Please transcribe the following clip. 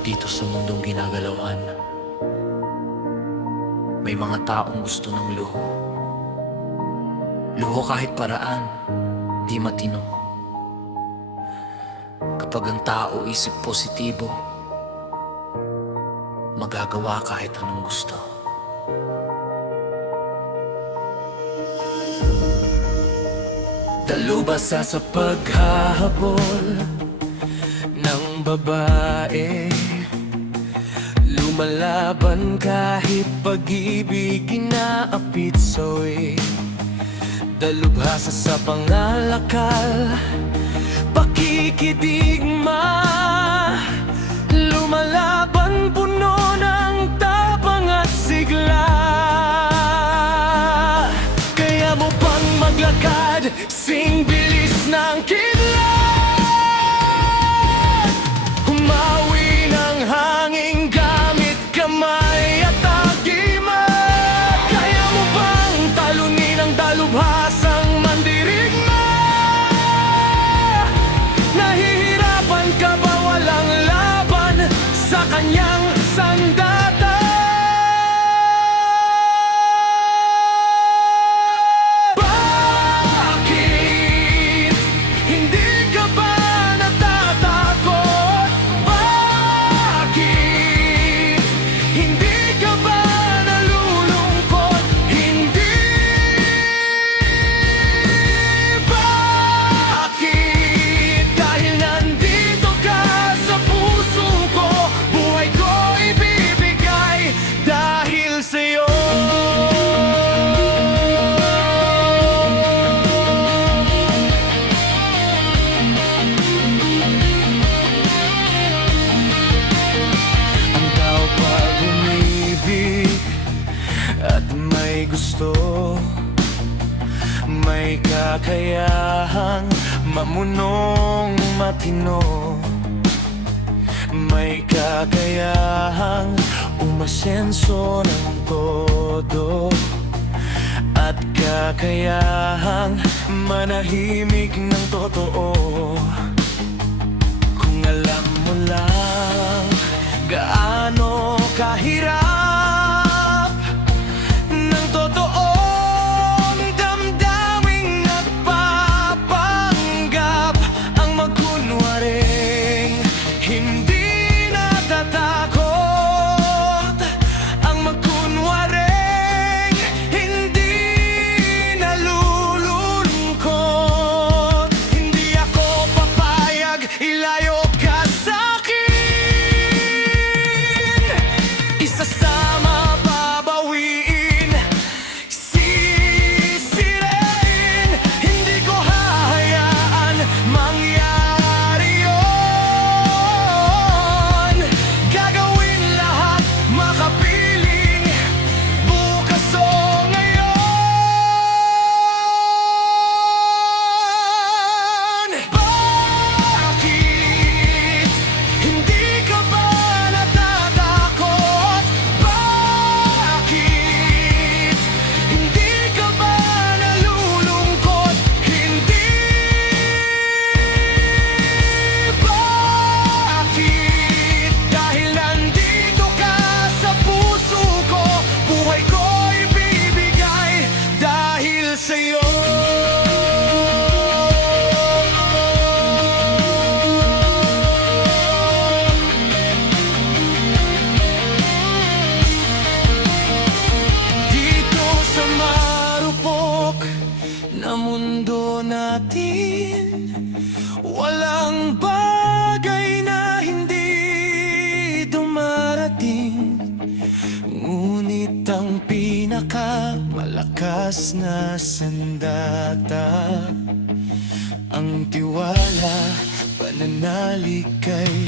Dito sa mundong ginagalawan, may mga taong gusto ng luho. Luho kahit paraan, di matino. Kapag ang tao isip positibo, magagawa kahit anong gusto. Dalubhasa sa paghahabol ng babae, lumalaban kahit pag-ibig inaapit sa'y dalubhasa sa pangalakal, pakikidigma, lumalaban puno ng tapang at sigla. Kaya mo pang maglakad, sing bilis ng kidlat, humawi ng hangin gamit kamay at agimat. Kaya mo bang talunin ang dalubhasang mandirigma? Nahihirapan ka ba walang laban sa kanyang sandata? Bakit hindi ka ba natatakot? Bakit hindi ka ba nalulungkot? Hindi. Bakit? Dahil nandito ka sa puso ko, buhay ko ibibigay dahil sa'yo. Ang tao pag umibig at may gusto, may kakayahang mamunong matino, may kakayahang umasenso ng todo, at kakayahang manahimik ng totoo. Kung alam mo lang gaano kahirap ng totoong damdaming nagpapanggap, ang magkunwaring hindi natatakot, ang magkunwaring hindi nalulungkot. Hindi ako papayag ilayo ka sa'kin, isasama, babawiin, sisirain. Hindi ko hahayaan mangyari yun. Gagawin lahat makapiling bukas o ngayon. Bakit hindi ka ba natatakot? Bakit hindi ka ba nalulungkot? Hindi. Bakit? Dahil nandito ka sa puso ko, buhay ko ibibigay dahil sa'yo. Dito sa marupok na mundo natin, walang bagay na hindi dumarating. Ngunit ang pinakamalakas na sandata, ang tiwala, pananalig kay